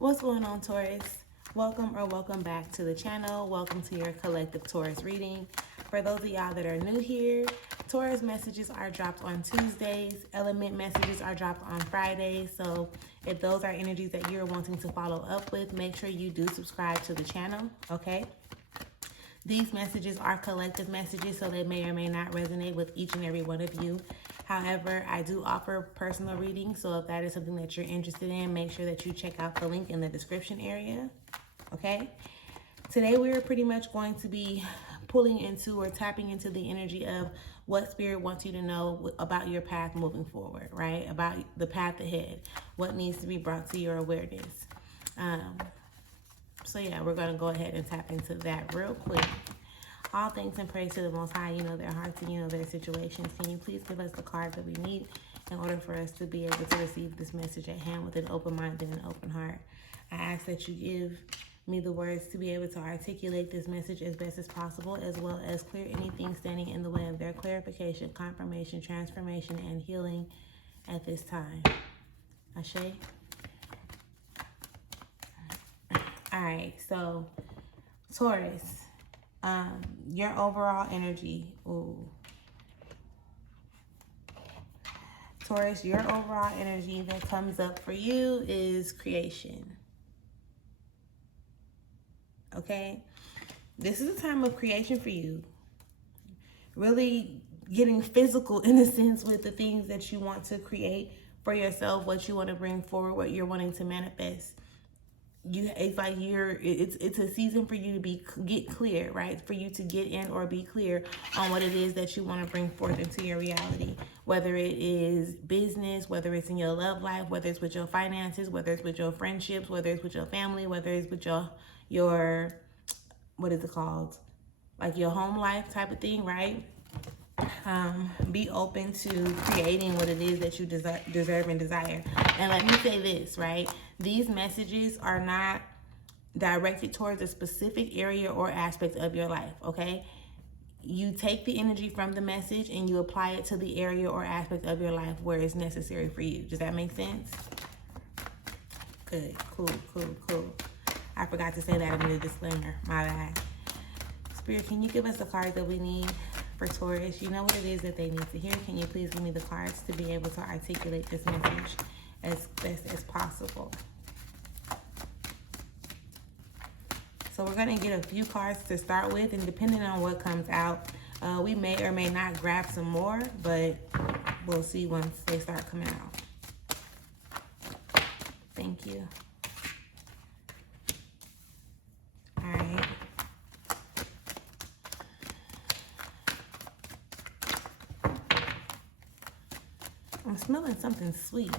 What's going on, Taurus? Welcome back to the channel. Welcome to your collective Taurus reading. For those of y'all that are new here, Taurus messages are dropped on Tuesdays. Element messages are dropped on Fridays. So if those are energies that you're wanting to follow up with, make sure you do subscribe to the channel, okay? These messages are collective messages, so they may or may not resonate with each and every one of you. However, I do offer personal readings, so if that is something that you're interested in, make sure that you check out the link in the description area, okay? Today, we're pretty much going to be pulling into or tapping into the energy of what Spirit wants you to know about your path moving forward, right? About the path ahead, what needs to be brought to your awareness. So yeah, we're going to go ahead and tap into that real quick. All thanks and praise to the Most High. You know their hearts and you know their situations. Can you please give us the cards that we need in order for us to be able to receive this message at hand with an open mind and an open heart? I ask that you give me the words to be able to articulate this message as best as possible, as well as clear anything standing in the way of their clarification, confirmation, transformation, and healing at this time. Ashe? All right, so Taurus, your overall energy. Taurus, your overall energy that comes up for you is creation. Okay? This is a time of creation for you. Really getting physical in a sense with the things that you want to create for yourself, what you want to bring forward, what you're wanting to manifest. It's like it's a season for you to get clear, right? For you to get in or be clear on what it is that you want to bring forth into your reality, whether it is business, whether it's in your love life, whether it's with your finances, whether it's with your friendships, whether it's with your family, whether it's with your what is it called, like your home life type of thing, right? Be open to creating what it is that you deserve and desire. And let me say this, right? These messages are not directed towards a specific area or aspect of your life, okay? You take the energy from the message and you apply it to the area or aspect of your life where it's necessary for you. Does that make sense? Good, cool. I forgot to say that in the disclaimer, my bad. Spirit, can you give us the cards that we need for Taurus? You know what it is that they need to hear. Can you please give me the cards to be able to articulate this message as best as possible? So we're going to get a few cards to start with, and depending on what comes out, we may or may not grab some more, but we'll see once they start coming out. Thank you. All right. I'm smelling something sweet.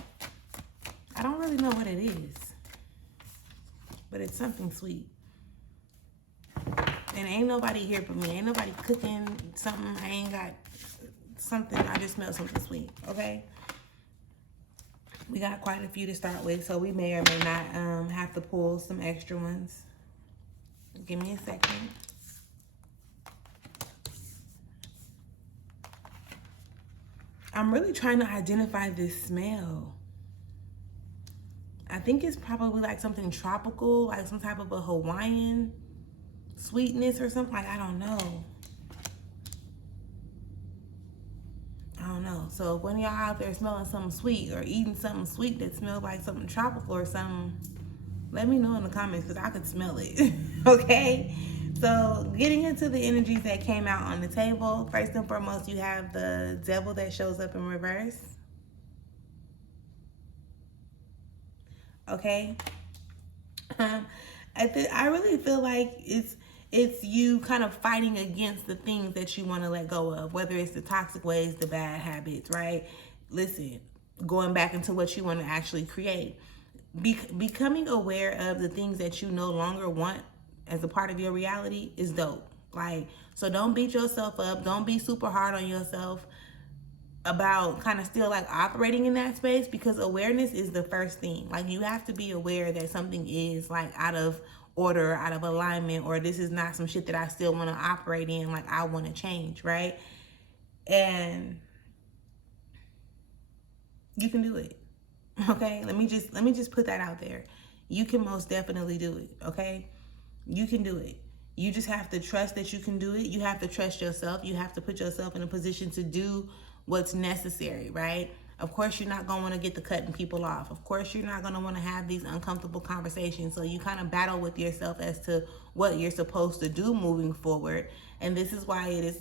I don't really know what it is, but it's something sweet. And ain't nobody here but me. Ain't nobody cooking something. I ain't got something. I just smell something sweet, okay? We got quite a few to start with, so we may or may not have to pull some extra ones. Give me a second. I'm really trying to identify this smell. I think it's probably like something tropical, like some type of a Hawaiian sweetness or something. Like, I don't know. So if one of y'all out there smelling something sweet or eating something sweet that smells like something tropical or something, let me know in the comments because I could smell it. Okay? So getting into the energies that came out on the table, first and foremost, you have the devil that shows up in reverse. Okay? I really feel like it's you kind of fighting against the things that you want to let go of, whether it's the toxic ways, the bad habits, right? Listen, going back into what you want to actually create. Becoming aware of the things that you no longer want as a part of your reality is dope. Like, so don't beat yourself up. Don't be super hard on yourself about kind of still like operating in that space, because awareness is the first thing. Like, you have to be aware that something is like out of order, out of alignment, or this is not some shit that I still want to operate in, like I want to change, right? And you can do it. Okay, let me just put that out there. You can most definitely do it, okay? You can do it. You just have to trust that you can do it. You have to trust yourself. You have to put yourself in a position to do what's necessary, right? Of course, you're not going to want to get the cutting people off. Of course, you're not going to want to have these uncomfortable conversations. So you kind of battle with yourself as to what you're supposed to do moving forward. And this is why it's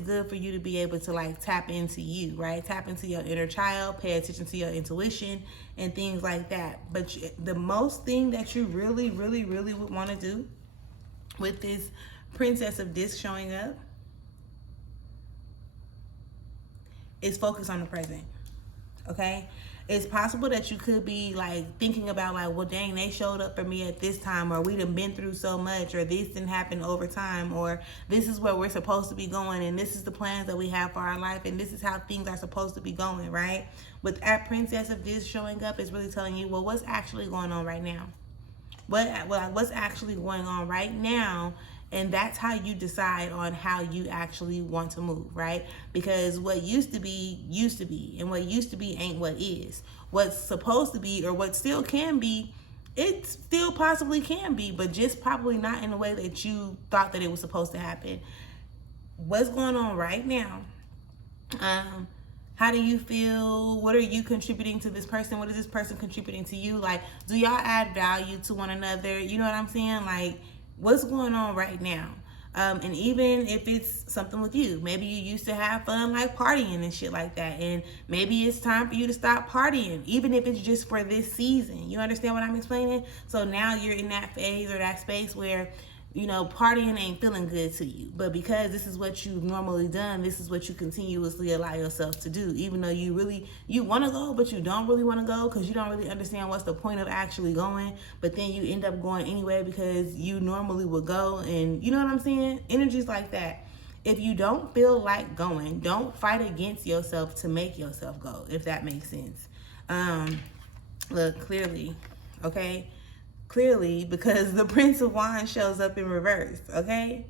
good for you to be able to like tap into you, right? Tap into your inner child, pay attention to your intuition and things like that. But the most thing that you really, really, really would want to do with this Princess of Discs showing up is focus on the present, okay? It's possible that you could be like thinking about like, well, dang, they showed up for me at this time, or we done been through so much, or this didn't happen over time, or this is where we're supposed to be going, and this is the plans that we have for our life, and this is how things are supposed to be going, right? With that Princess of Discs showing up, it's really telling you, well, what's actually going on right now? What's actually going on right now? And that's how you decide on how you actually want to move, right? Because what used to be, and what used to be ain't what is. What's supposed to be, or what still can be, it still possibly can be, but just probably not in the way that you thought that it was supposed to happen. What's going on right now? How do you feel? What are you contributing to this person? What is this person contributing to you? Like, do y'all add value to one another? You know what I'm saying? Like, what's going on right now? And even if it's something with you, maybe you used to have fun like partying and shit like that, and maybe it's time for you to stop partying, even if it's just for this season. You understand what I'm explaining? So now you're in that phase or that space where, you know, partying ain't feeling good to you, but because this is what you've normally done, this is what you continuously allow yourself to do, even though you want to go, but you don't really want to go because you don't really understand what's the point of actually going, but then you end up going anyway because you normally would go. And you know what I'm saying? Energies like that. If you don't feel like going, don't fight against yourself to make yourself go, if that makes sense. Look, clearly, okay? Clearly, because the Prince of Wands shows up in reverse, okay?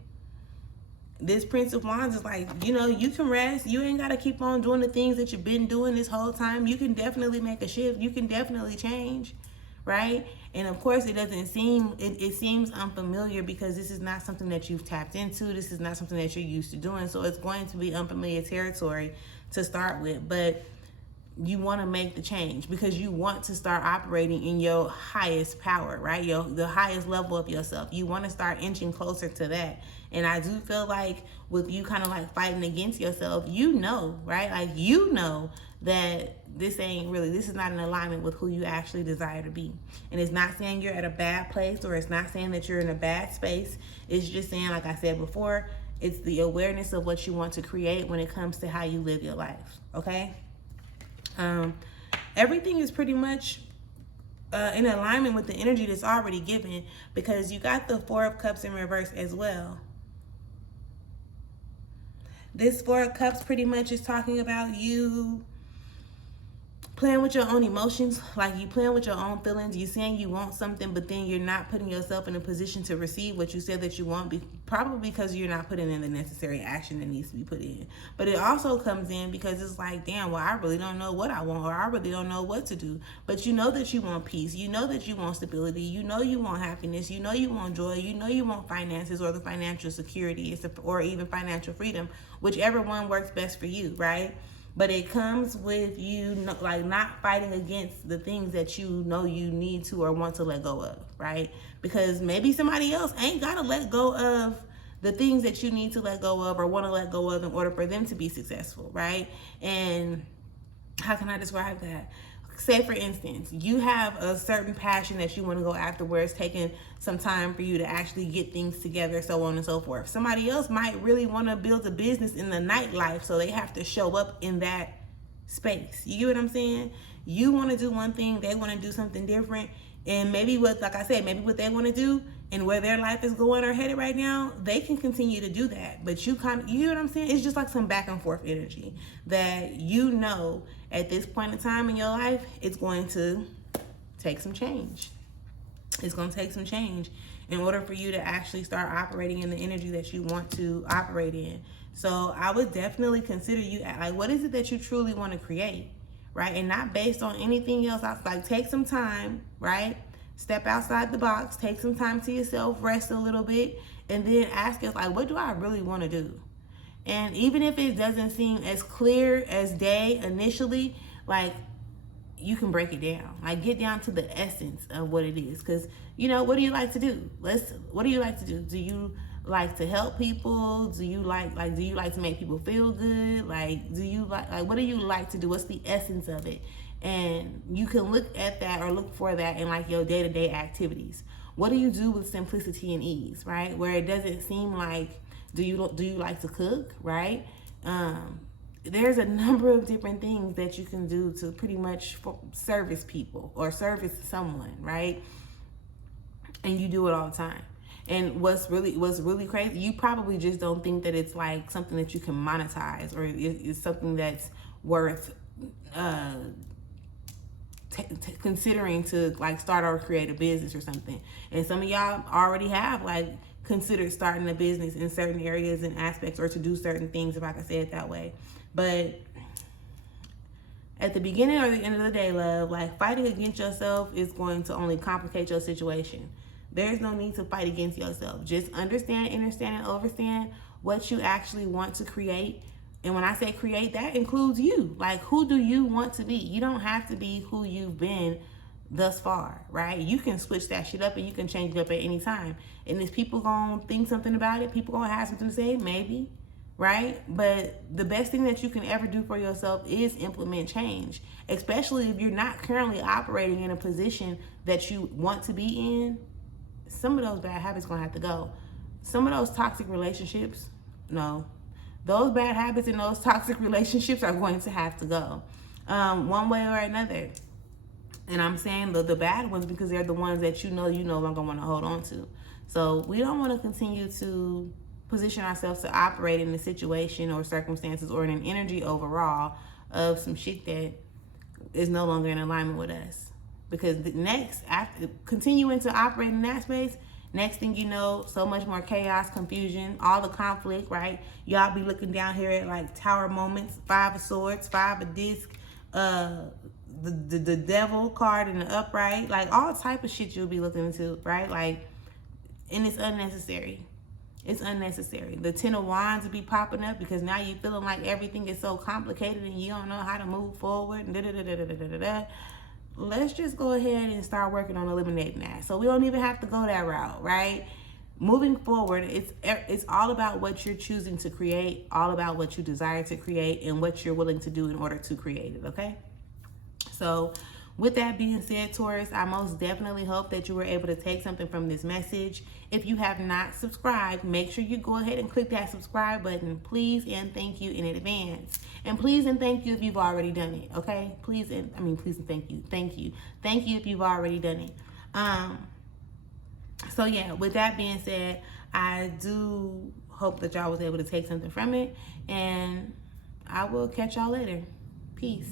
This Prince of Wands is like, you know, you can rest. You ain't got to keep on doing the things that you've been doing this whole time. You can definitely make a shift. You can definitely change, right? And of course, it seems unfamiliar because this is not something that you've tapped into. This is not something that you're used to doing. So it's going to be unfamiliar territory to start with. But you want to make the change because you want to start operating in your highest power, right? The highest level of yourself. You want to start inching closer to that. And I do feel like with you kind of like fighting against yourself, you know, right? Like, you know that this is not in alignment with who you actually desire to be. And it's not saying you're at a bad place, or it's not saying that you're in a bad space. It's just saying, like I said before, it's the awareness of what you want to create when it comes to how you live your life, okay? Everything is pretty much in alignment with the energy that's already given, because you got the Four of Cups in reverse as well. This Four of Cups pretty much is talking about you playing with your own emotions, like you playing with your own feelings. You're saying you want something, but then you're not putting yourself in a position to receive what you said that you want, probably because you're not putting in the necessary action that needs to be put in. But it also comes in because it's like, damn, well, I really don't know what I want, or I really don't know what to do. But you know that you want peace. You know that you want stability. You know you want happiness. You know you want joy. You know you want finances, or the financial security, or even financial freedom, whichever one works best for you, right? But it comes with you like not fighting against the things that you know you need to or want to let go of, right? Because maybe somebody else ain't got to let go of the things that you need to let go of or want to let go of in order for them to be successful, right? And how can I describe that? Say, for instance, you have a certain passion that you want to go after where it's taking some time for you to actually get things together, so on and so forth. Somebody else might really want to build a business in the nightlife, so they have to show up in that space. You get what I'm saying? You want to do one thing, they want to do something different. And maybe like I said, maybe what they want to do and where their life is going or headed right now, they can continue to do that. But you know what I'm saying? It's just like some back and forth energy that you know at this point in time in your life, it's going to take some change. It's going to take some change in order for you to actually start operating in the energy that you want to operate in. So I would definitely consider you, like, what is it that you truly want to create, right? And not based on anything else. Like, take some time, right? Step outside the box, take some time to yourself, rest a little bit, and then ask yourself, like, what do I really want to do? And even if it doesn't seem as clear as day initially, like, you can break it down. Like, get down to the essence of what it is. Because, you know, what do you like to do? What do you like to do? Do you like to help people? Do you like to make people feel good? Like, do you like what do you like to do? What's the essence of it? And you can look at that or look for that in like your day-to-day activities. What do you do with simplicity and ease, right? Where it doesn't seem like, do you like to cook, right? There's a number of different things that you can do to pretty much service people or service someone, right? And you do it all the time. And what's really crazy, you probably just don't think that it's like something that you can monetize, or it's something that's worth considering to like start or create a business or something. And some of y'all already have like considered starting a business in certain areas and aspects, or to do certain things, if I can say it that way. But at the beginning or the end of the day, love, like, fighting against yourself is going to only complicate your situation. There's no need to fight against yourself. Just understand, and understand what you actually want to create. And when I say create, that includes you. Like, who do you want to be? You don't have to be who you've been thus far, right? You can switch that shit up and you can change it up at any time. And is people gonna think something about it? People gonna have something to say? Maybe, right? But the best thing that you can ever do for yourself is implement change, especially if you're not currently operating in a position that you want to be in. Some of those bad habits gonna have to go. Some of those toxic relationships, no. Those bad habits and those toxic relationships are going to have to go, one way or another. And I'm saying the bad ones because they're the ones that you no longer want to hold on to. So we don't want to continue to position ourselves to operate in a situation or circumstances or in an energy overall of some shit that is no longer in alignment with us. Because the next, after continuing to operate in that space, next thing you know, so much more chaos, confusion, all the conflict, right? Y'all be looking down here at like tower moments, 5 of swords, 5 of disc, the devil card in the upright, like all type of shit you'll be looking into, right? Like, and it's unnecessary. It's unnecessary. The 10 of wands will be popping up because now you're feeling like everything is so complicated and you don't know how to move forward. Let's just go ahead and start working on eliminating that. So we don't even have to go that route, right? Moving forward, it's all about what you're choosing to create, all about what you desire to create, and what you're willing to do in order to create it, okay? So with that being said, Taurus, I most definitely hope that you were able to take something from this message. If you have not subscribed, make sure you go ahead and click that subscribe button, please, and thank you in advance. And please and thank you if you've already done it, okay? Please and thank you. Thank you if you've already done it. So yeah, with that being said, I do hope that y'all was able to take something from it, and I will catch y'all later. Peace.